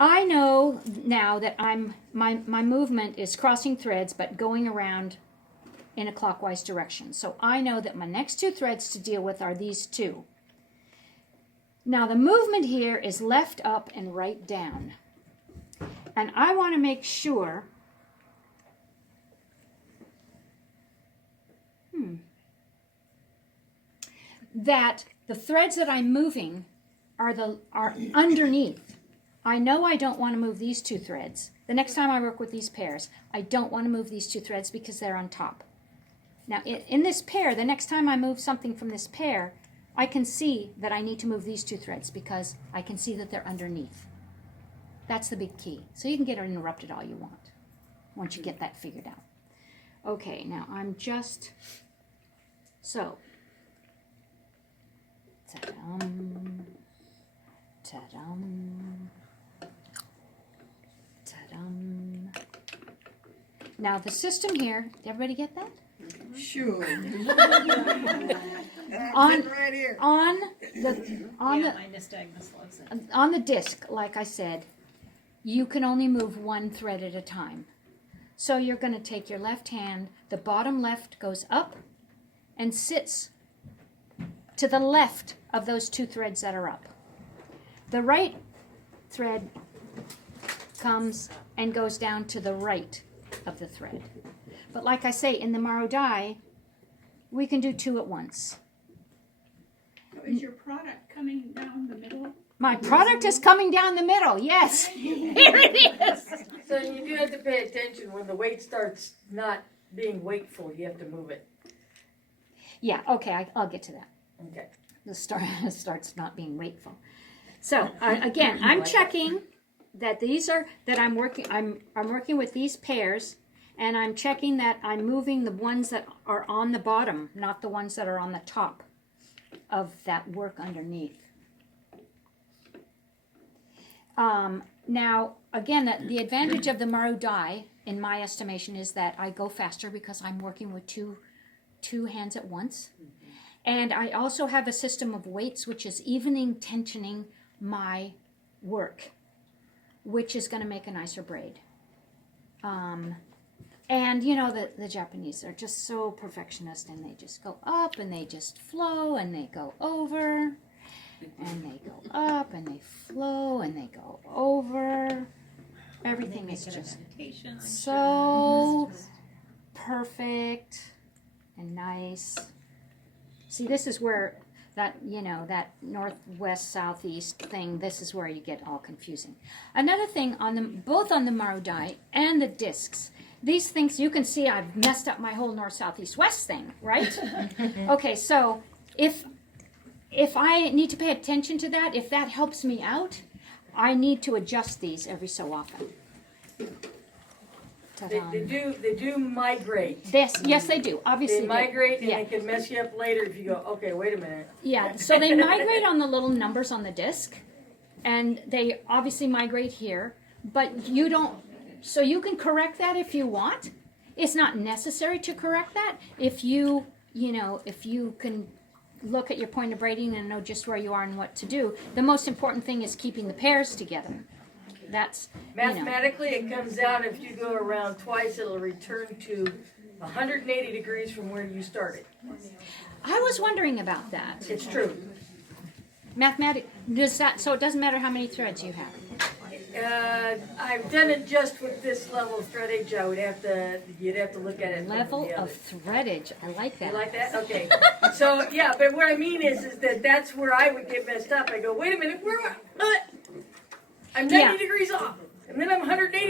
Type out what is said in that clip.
I know now that my movement is crossing threads but going around in a clockwise direction. So I know that my next two threads to deal with are these two. Now the movement here is left up and right down. And I want to make sure that the threads that I'm moving are underneath. I know I don't want to move these two threads. The next time I work with these pairs, I don't want to move these two threads because they're on top. Now in this pair, the next time I move something from this pair, I can see that I need to move these two threads because I can see that they're underneath. That's the big key. So you can get interrupted all you want once you get that figured out. Okay, now I'm just, so, ta-dum, ta-dum, ta-dum. Now the system here, did everybody get that? Sure. on right here. On the disc, like I said, you can only move one thread at a time. So you're going to take your left hand, the bottom left goes up and sits to the left of those two threads that are up. The right thread comes and goes down to the right of the thread. But like I say, in the Marodai, we can do two at once. So is your product coming down the middle? My product is coming down the middle, yes. Here it is. So you do have to pay attention when the weight starts not being weightful, you have to move it. Yeah, okay, I'll get to that. Okay. The starts not being weightful. So again, I'm checking that I'm working with these pairs, and I'm checking that I'm moving the ones that are on the bottom, not the ones that are on the top of that work underneath. Now, again, the advantage of the Marodai, in my estimation, is that I go faster because I'm working with two hands at once. And I also have a system of weights which is evening tensioning my work, which is going to make a nicer braid. And you know, the Japanese are just so perfectionist, and they just go up and they just flow and they go over and they go up and they flow and they go over. Everything is just so perfect and nice. See, this is where that northwest southeast thing, this is where you get all confusing. Another thing both on the Marodai and the discs, these things, you can see I've messed up my whole north, south, east, west thing, right? Okay, so if I need to pay attention to that, if that helps me out, I need to adjust these every so often. They do migrate. Yes, they do. Obviously, they migrate, and yeah. they can mess you up later if you go, okay, wait a minute. Yeah, so they migrate on the little numbers on the disc, and they obviously migrate here, but you don't, so you can correct that if you want. It's not necessary to correct that. If you can look at your point of braiding and know just where you are and what to do. The most important thing is keeping the pairs together. That's, mathematically, it comes out if you go around twice, it'll return to 180 degrees from where you started. I was wondering about that. It's true. So it doesn't matter how many threads you have? I've done it just with this level of threadage. You'd have to look at it. Level of threadage. I like that. You like that? Okay. So yeah, but what I mean is that's where I would get messed up. I go, wait a minute, I'm 90 degrees off, and then I'm 180